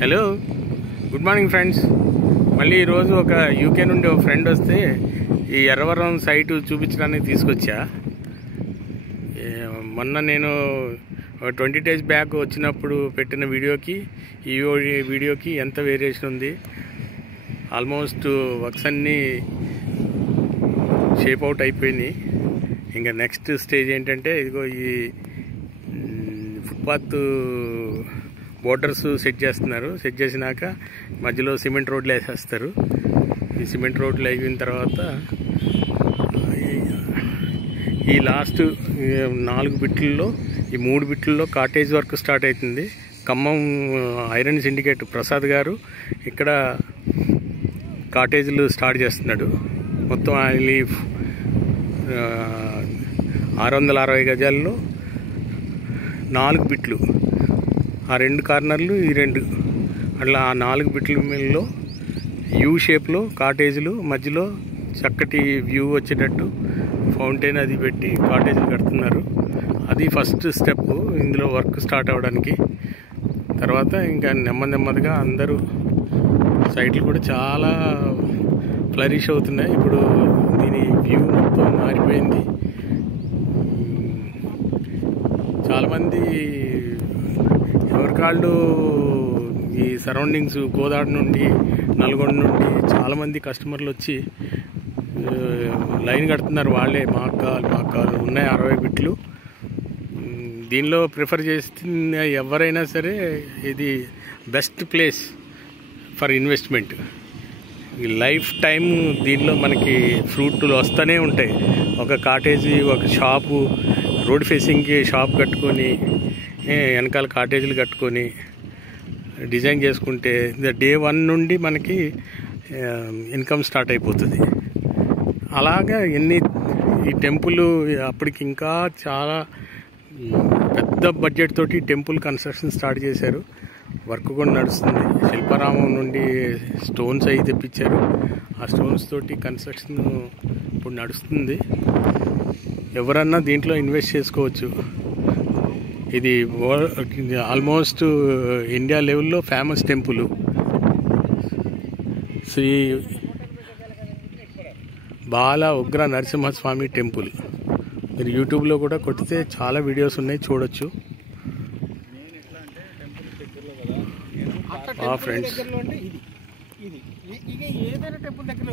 Hello, good morning friends. మళ్ళీ ఈరోజు ఒక యూకే నుండి ఒక ఫ్రెండ్ వస్తే ఈ ఎర్రవరం సైటు చూపించడానికి తీసుకొచ్చా. మొన్న నేను 20 days బ్యాక్ వచ్చినప్పుడు పెట్టిన వీడియోకి ఈ వీడియోకి ఎంత వేరియేషన్ ఉంది. ఆల్మోస్ట్ వర్క్స్ అన్నీ షేప్ అవుట్ అయిపోయినాయి. ఇంకా నెక్స్ట్ స్టేజ్ ఏంటంటే ఇదిగో ఈ ఫుట్పాత్ బోర్డర్స్ సెట్ చేస్తున్నారు. సెట్ చేసినాక మధ్యలో సిమెంట్ రోడ్లు వేసేస్తారు. ఈ సిమెంట్ రోడ్లు అయిపోయిన తర్వాత ఈ లాస్ట్ 4 బిట్లలో ఈ 3 బిట్లలో కాటేజ్ వర్క్ స్టార్ట్ అవుతుంది. ఖమ్మం ఐరన్ సిండికేట్ ప్రసాద్ గారు ఇక్కడ కాటేజీలు స్టార్ట్ చేస్తున్నాడు. మొత్తం ఆయన 660 గజాల్లో 4 బిట్లు, ఆ 2 కార్నర్లు, ఈ 2 అట్లా ఆ 4 బిట్ల మీదలో యూ షేప్లో కాటేజీలు, మధ్యలో చక్కటి వ్యూ వచ్చేటట్టు ఫౌంటైన్ అది పెట్టి కాటేజీలు కడుతున్నారు. అది ఫస్ట్ స్టెప్ ఇందులో వర్క్ స్టార్ట్ అవ్వడానికి. తర్వాత ఇంకా నెమ్మదిగా అందరూ సైట్లు కూడా చాలా ఫ్లరిష్ అవుతున్నాయి. ఇప్పుడు దీని వ్యూ మొత్తం మారిపోయింది. చాలామంది ఎవరికాళ్ళు ఈ సరౌండింగ్స్ కోదాడ నుండి, నల్గొండ నుండి చాలామంది కస్టమర్లు వచ్చి లైన్ కడుతున్నారు. వాళ్ళే మాకు కావాలి ఉన్నాయి 60 బిట్లు. దీనిలో ప్రిఫర్ చేస్తున్న ఎవరైనా సరే ఇది బెస్ట్ ప్లేస్ ఫర్ ఇన్వెస్ట్మెంట్. ఈ లైఫ్ టైం దీనిలో మనకి ఫ్రూట్లు వస్తూనే ఉంటాయి. ఒక కాటేజీ, ఒక షాపు, రోడ్ ఫేసింగ్కి షాప్ కట్టుకొని వెనకాల కాటేజీలు కట్టుకొని డిజైన్ చేసుకుంటే డే 1 నుండి మనకి ఇన్కమ్ స్టార్ట్ అయిపోతుంది. అలాగా ఈ టెంపుల్ అప్పటికి ఇంకా చాలా పెద్ద బడ్జెట్ తోటి టెంపుల్ కన్స్ట్రక్షన్ స్టార్ట్ చేశారు. వర్క్ కూడా నడుస్తుంది. శిల్పారామం నుండి స్టోన్స్ అవి తెప్పించారు. ఆ స్టోన్స్ తోటి కన్స్ట్రక్షన్ ఇప్పుడు నడుస్తుంది. ఎవరన్నా దీంట్లో ఇన్వెస్ట్ చేసుకోవచ్చు. ఇది ఆల్మోస్ట్ ఇండియా లెవెల్లో ఫేమస్ టెంపుల్, శ్రీ బాల ఉగ్ర నరసింహస్వామి టెంపుల్. మీరు యూట్యూబ్లో కూడా కొట్టితే చాలా వీడియోస్ ఉన్నాయి, చూడొచ్చు. ఫ్రెండ్స్, ఏదైనా టెంపుల్ దగ్గర